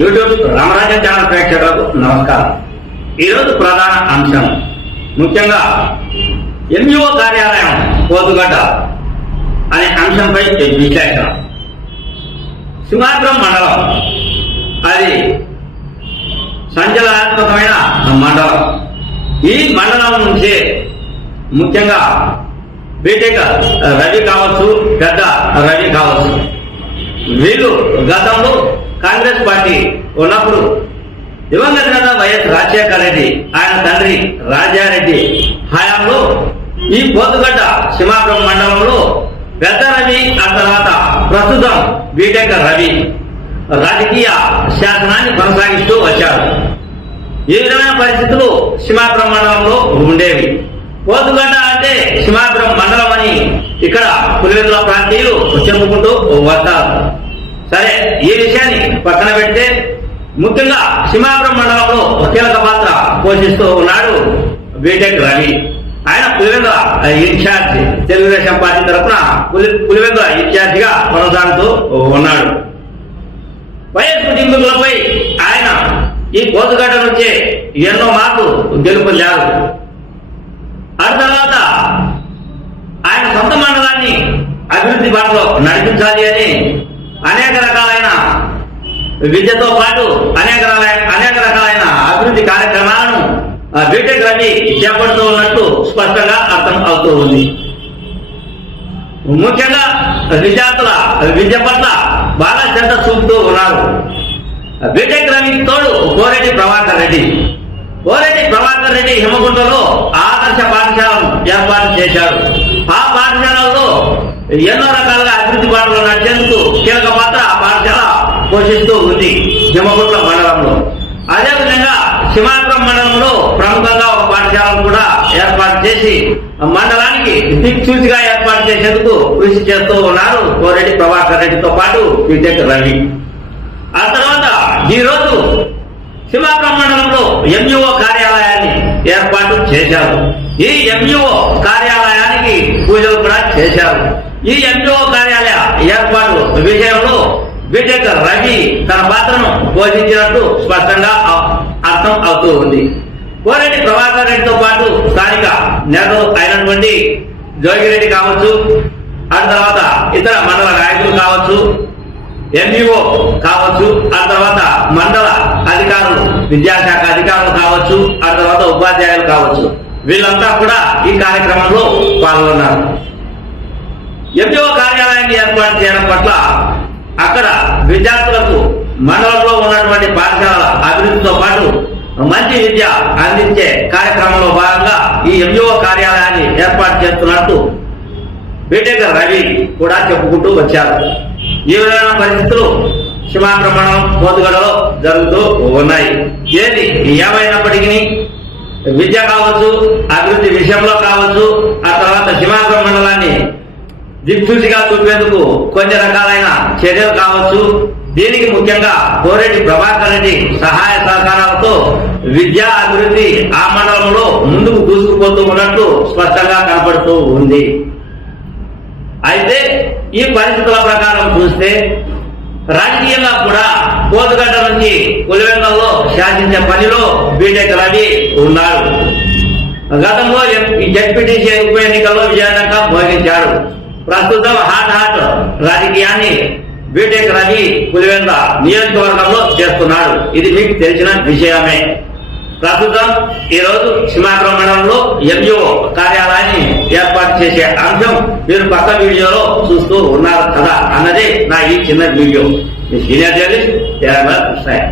YouTube రామరాజ్యం channel ప్రేక్షకులకు నమస్కారం. ఈరోజు ప్రధాన అంశం ముఖ్యంగా ఎంఈఓ కార్యాలయం కోతుగడ్డ అనే అంశంపై విశ్లేషణ. సింహాద్రం మండలం అది సంచలనాత్మకమైన మండలం. ఈ మండలం నుంచి ముఖ్యంగా బీటెక్ రవి కావచ్చు పెద్ద రవి కావచ్చు. వీళ్ళు గతంలో కాంగ్రెస్ పార్టీ ఉన్నప్పుడు దివంగత నేత వైఎస్ రాజశేఖర రెడ్డి ఆయన తండ్రి రాజారెడ్డి హయాంలో ఈ పోతుగడ్డ సింహాపురం మండలంలో పెద్ద రవి ఆ తర్వాత ప్రస్తుతం బీటెక్ రవి రాజకీయ శాసనాన్ని కొనసాగిస్తూ వచ్చారు. ఈ విధమైన పరిస్థితులు సింహాపురం మండలంలో ఉండేవి? పోతుగడ్డ అంటే సింహాపురం మండలం అని ఇక్కడ పులివెందుల ప్రాంతీయులు చెప్పుకుంటూ వస్తారు. సరే ఈ విషయాన్ని పక్కన పెడితే ముఖ్యంగా సింహాపురం మండలంలో కీలక పాత్ర పోషిస్తూ ఉన్నాడు బీటెక్ రవి. ఆయన పులివెందుల ఇన్ఛార్జి. తెలుగుదేశం పార్టీ తరఫున పులి పులివెందుల ఇన్ఛార్జిగా కొనసాగుతూ ఉన్నాడు. వైఎస్ కుటుంబీకులపై ఆయన ఈ కోతుగడ్డ నుంచే ఎన్నో మార్లు గెలుపొందారు ఆ తర్వాత ఆయన సొంత మండలాన్ని అభివృద్ధి బాటలో నడిపించాలి అని అనేక రకాలైన విద్యతో పాటు అనేక అనేక రకాలైన అభివృద్ధి కార్యక్రమాలను బీటెక్ రవి చేపడుతూ ఉన్నట్టు స్పష్టంగా అర్థం అవుతూ ఉంది. ముఖ్యంగా విద్యార్థుల విద్య పట్ల బాగా శ్రద్ధ చూపుతూ ఉన్నారు. బీటెక్ రవి తోడు కోరెడ్డి ప్రభాకర్ రెడ్డి. కోరెడ్డి ప్రభాకర్ రెడ్డి హిమగుంటలో ఆదర్శ పాఠశాలను ఏర్పాటు చేశారు. ఆ పాఠశాలలో ఎన్నో రకాలుగా అభివృద్ధి పోషిస్తూ ఉంది జమగుట్ల మండలంలో. అదేవిధంగా సింహాపురం మండలంలో ప్రముఖంగా ఒక పాఠశాలను కూడా ఏర్పాటు చేసి మండలానికి దిక్సూచిగా ఏర్పాటు చేసేందుకు కృషి చేస్తూ ఉన్నారు కోరెడ్డి ప్రభాకర్ రెడ్డితో పాటు బీటెక్ రవి. ఆ తర్వాత ఈ రోజు సింహాపురం మండలంలో ఎంఈఓ కార్యాలయాన్ని ఏర్పాటు చేశారు. ఈ ఎంఈఓ కార్యాలయానికి పూజలు కూడా చేశారు. ఈ ఎంఈఓ కార్యాలయ ఏర్పాటు విషయంలో బీటెక్ రవి తన పాత్రను పోషించినట్టు స్పష్టంగా అర్థం అవుతూ ఉంది. కోరెడ్డి ప్రభాకర్ రెడ్డితో పాటు స్థానిక నేతలు అయినటువంటి జోగిరెడ్డి కావచ్చు ఆ తర్వాత ఇతర మండల నాయకులు కావచ్చు ఎంఈఓ కావచ్చు ఆ తర్వాత మండల అధికారులు విద్యాశాఖ అధికారులు కావచ్చు ఆ తర్వాత ఉపాధ్యాయులు కావచ్చు. వీళ్ళంతా కూడా ఈ కార్యక్రమంలో పాల్గొన్నారు. ఎంఈఓ కార్యాలయాన్ని ఏర్పాటు చేయడం పట్ల అక్కడ విద్యార్థులకు మండలంలో ఉన్నటువంటి పాఠశాలల అభివృద్ధితో పాటు మంచి విద్య అందించే కార్యక్రమంలో భాగంగా ఈ ఎంఈఓ కార్యాలయాన్ని ఏర్పాటు చేస్తున్నట్టు బీటెక్ రవి కూడా చెప్పుకుంటూ వచ్చారు. ఈ విధమైన పరిస్థితులు సింహాక్రమణం కోతుగడలో జరుగుతూ ఉన్నాయి. ఏది ఏమైనప్పటికీ విద్య కావచ్చు అభివృద్ధి విషయంలో కావచ్చు ఆ తర్వాత సింహాపురం దిక్సూచిగా చూపేందుకు కొన్ని రకాలైన చర్యలు కావచ్చు. దీనికి ముఖ్యంగా కోరెడ్డి ప్రభాకర్ రెడ్డి సహాయ సహకారాలతో విద్యా అభివృద్ధి ఆ మండలంలో ముందుకు దూసుకుపోతూ ఉన్నట్లు స్పష్టంగా కనపడుతూ ఉంది. అయితే ఈ పరిస్థితుల ప్రకారం చూస్తే రాజకీయంగా కూడా కోతగడ్డ నుంచి పులివెందులలో శాసించే పనిలో బీటెక్ రవి ఉన్నారు గతంలో జడ్పీటీసీ ఉప ఎన్నికల్లో విజయనగరం మోగించాడు. ప్రస్తుతం హాట్ హాట్ రాజకీయాన్ని బీటెక్ రవి పులివెంద నియోజకవర్గంలో చేస్తున్నాడు. ఇది మీకు తెలిసిన విషయమే. ప్రస్తుతం ఈ రోజు మండలంలో ఎంఈఓ కార్యాలయాన్ని ఏర్పాటు చేసే అంశం మీరు పక్క వీడియోలో చూస్తూ ఉన్నారు కదా అన్నదే నా ఈ చిన్న video. Senior journalist Telangana Krishnaiah.